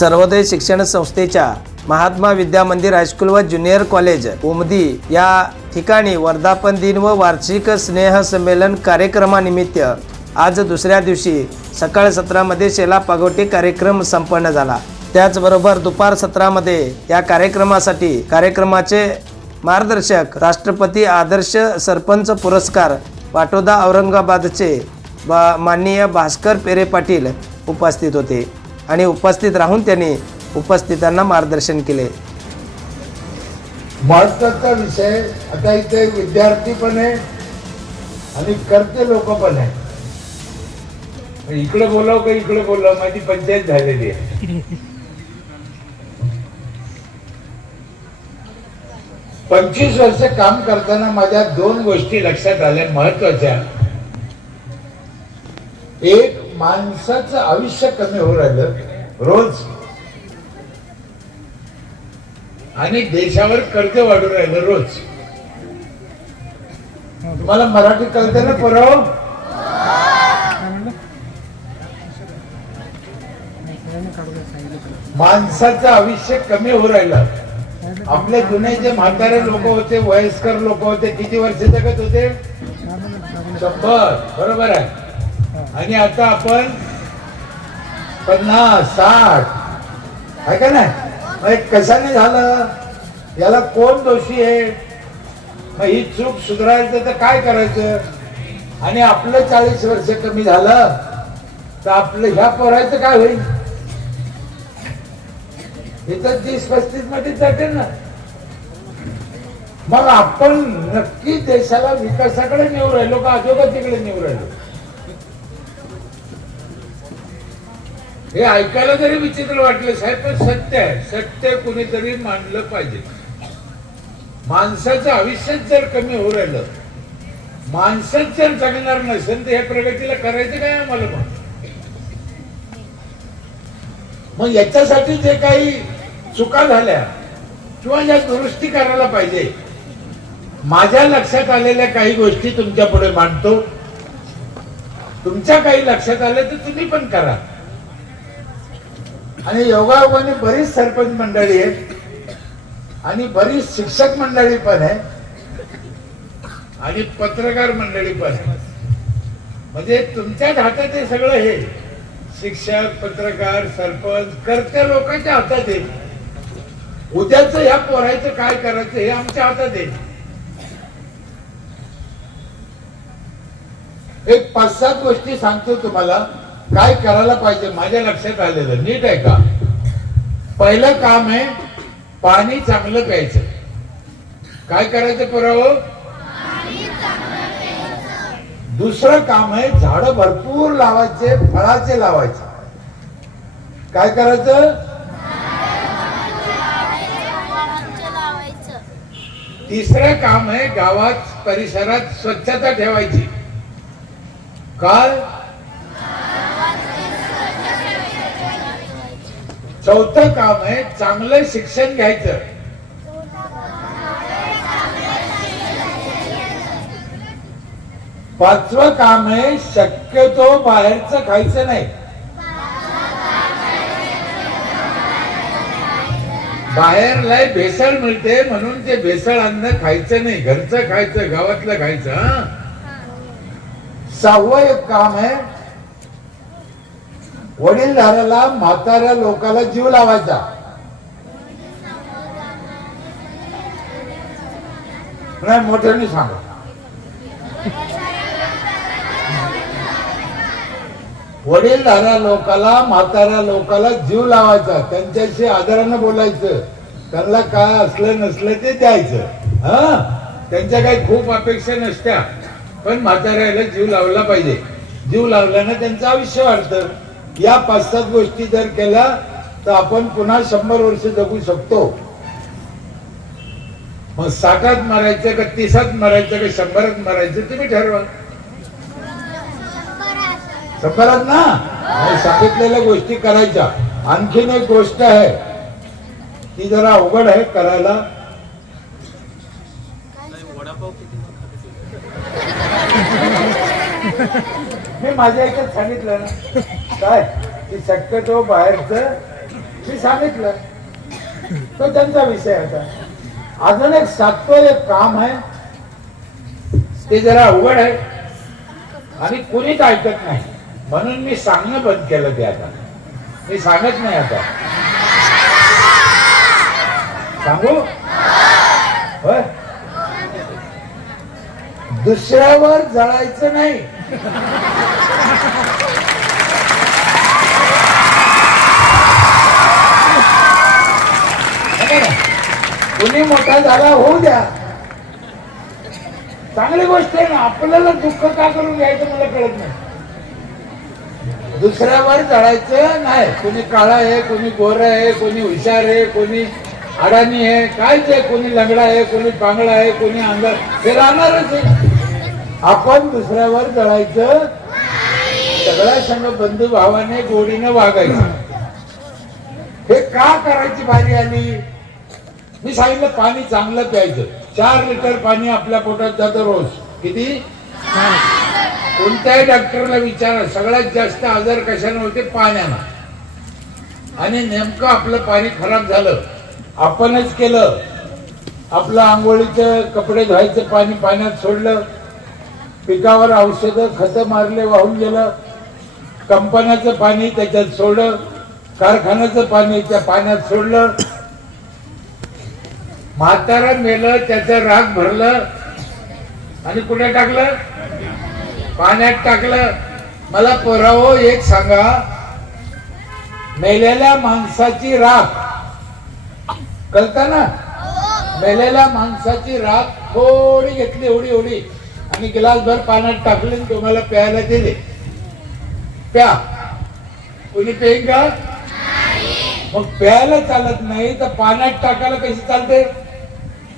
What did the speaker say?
सर्वोदय शिक्षण संस्थेच्या महात्मा विद्या मंदिर हायस्कूल व ज्युनियर कॉलेज उमदी या ठिकाणी वर्धापन दिन व वार्षिक स्नेह संमेलन कार्यक्रमानिमित्त आज दुसऱ्या दिवशी सकाळ सत्रामध्ये शेला पागोटी कार्यक्रम संपन्न झाला. त्याचबरोबर दुपार सत्रामध्ये या कार्यक्रमासाठी कार्यक्रमाचे मार्गदर्शक राष्ट्रपती आदर्श सरपंच पुरस्कार वाटोदा औरंगाबादचे बा माननीय भास्कर पेरे पाटील उपस्थित होते. आणि उपस्थित राहून त्यांनी उपस्थितांना मार्गदर्शन केले. महत्त्वाचा विषय आता इथे विद्यार्थी पण आहे आणि करते लोक पण आहे. इकडे बोलाव का इकडे बोलाव? माझी पंचायत झालेली आहे. पंचवीस वर्ष काम करताना माझ्या दोन गोष्टी लक्षात आल्या महत्त्वाच्या एक माणसाचं आयुष्य कमी होऊ राहिलं रोज. आणि देशावर कर्ज वाढू राहिलं रोज. तुम्हाला मराठी कळते ना परव माणसाचं आयुष्य कमी होऊ राहिलं. आपले जुने जे म्हातारे लोक होते वयस्कर लोक होते किती वर्ष जगत होते? शंभर बरोबर आहे. आणि आता आपण पन्नास साठ. आहे का नाही? कशाने झालं? याला कोण दोषी आहे? मग ही चूक सुधारायचं तर काय करायचं? आणि आपलं चाळीस वर्ष कमी झालं तर आपलं ह्या पोरायचं काय होईल? हे तर तीस पस्तीसमध्ये जाते ना. मग आपण नक्की देशाला विकासाकडे नेऊ राहिलो का आजोबा तिकडे नेऊ राहिलो? हे ऐकायला जरी विचित्र वाटलं साहेब पण सत्य आहे. सत्य कुणीतरी मांडलं पाहिजे. माणसाचं आयुष्यच जर कमी होऊ राहिलं माणसंच जर जगणार नसेल तर या प्रगतीला करायचं काय आम्हाला मग? मग याच्यासाठी जे काही चुका झाल्या किंवा या दुरुस्ती करायला पाहिजे माझ्या लक्षात आलेल्या काही गोष्टी तुमच्यापुढे मांडतो. तुमच्या काही लक्षात आल्या तर तुम्ही पण करा. आणि योगायोगाने बरीच सरपंच मंडळी आहेत. आणि बरीच शिक्षक मंडळी पण आहे आणि पत्रकार मंडळी पण आहे म्हणजे तुमच्याच हातात हे सगळं हे. शिक्षक पत्रकार सरपंच करत्या लोकांच्या हातात आहे उद्याच ह्या पोरायचं काय करायचं हे आमच्या हातात आहे एक पाच सात गोष्टी सांगतो तुम्हाला. काय करायला पाहिजे माझ्या लक्षात आलेलं नीट आहे का? पहिलं काम आहे पाणी चांगलं प्यायचं. काय करायचं पुरावं? दुसरं काम आहे झाड भरपूर लावायचे फळाचे लावायचे. काय करायचं? तिसरं काम आहे गावात परिसरात स्वच्छता ठेवायची. काल चौथं काम आहे चांगलं शिक्षण घ्यायचं. पाचवं काम आहे शक्यतो बाहेरचं खायचं नाही. बाहेर लय भेसळ मिळते म्हणून ते भेसळ अन्न खायचं नाही. घरचं खायचं गावातलं खायचं सहावं एक काम आहे वडीलधाऱ्याला म्हाताऱ्या लोकाला जीव लावायचा. नाही मोठ्याने सांगा. वडीलधाऱ्या लोकाला म्हाताऱ्या लोकाला जीव लावायचा. त्यांच्याशी आदरानं बोलायचं. त्यांना काय असलं नसलं ते द्यायचं. हा? त्यांच्या काही खूप अपेक्षा नसत्या. पण म्हाताऱ्याला जीव लावला पाहिजे. जीव लावल्यानं त्यांचं आयुष्य वाढतं. या पाच सात गोष्टी जर केल्या तर आपण पुन्हा शंभर वर्ष जगू शकतो. मग साठात मारायचं का तिसात मारायचं का शंभरात मारायचं तुम्ही ठरवा. शंभरात ना? सांगितलेल्या गोष्टी करायच्या. आणखीन एक गोष्ट आहे ती जरा अवघड आहे करायला. मी माझ्या याच्यात सांगितलं ना. काय? की शक्यतो बाहेरचं मी सांगितलं. तो त्यांचा विषय होता. अजून एक सातवं एक काम आहे. ते जरा अवघड आहे. आणि कुणीच ऐकत नाही. म्हणून मी सांगणं बंद केलं ते आता. मी सांगत नाही आता. सांगू? बर दुसऱ्यावर जळायचं नाही. कुणी मोठा झाला होऊ द्या. चांगली गोष्ट आहे ना आपल्याला दुःख का करून घ्यायचं मला कळत नाही. दुसऱ्यावर जळायचं नाही. कोणी काळा आहे कोणी गोर आहे कोणी हुशार आहे कोणी अडाणी आहे कायच आहे. कोणी लंगडा आहे कोणी पांगडा आहे कोणी अंगार हे राहणारच आहे. आपण दुसऱ्यावर जळायचं सगळ्या संघ बंधू भावाने गोडीनं वागायचं. हे का करायची बारी आली? मी सांगितलं पाणी चांगलं प्यायचं. चार लिटर पाणी आपल्या पोटात जातं रोज. किती? कोणत्याही डॉक्टरला विचारा सगळ्यात जास्त आजार कशाने होते? पाण्यानं. आणि नेमकं आपलं पाणी खराब झालं. आपणच केलं. आपलं आंघोळीचं कपडे धुवायचं पाणी पाण्यात सोडलं. पिकावर औषधं खतं मारले वाहून गेलं. कंपन्याचं पाणी त्याच्यात सोडलं. कारखान्याचं पाणी त्या पाण्यात सोडलं. म्हातारा मेलं त्याचं राग भरलं. आणि कुठे टाकलं? पाण्यात टाकलं. मला पोराओ एक सांगा. मेलेल्या माणसाची राख. कळता ना? मेलेल्या माणसाची राख थोडी घेतली एवढी एवढी. आणि गिलासभर पाण्यात टाकली तुम्हाला प्यायला दिले. प्या. कोणी पेईन का? मग प्यायला चालत नाही तर पाण्यात टाकायला कशी चालते?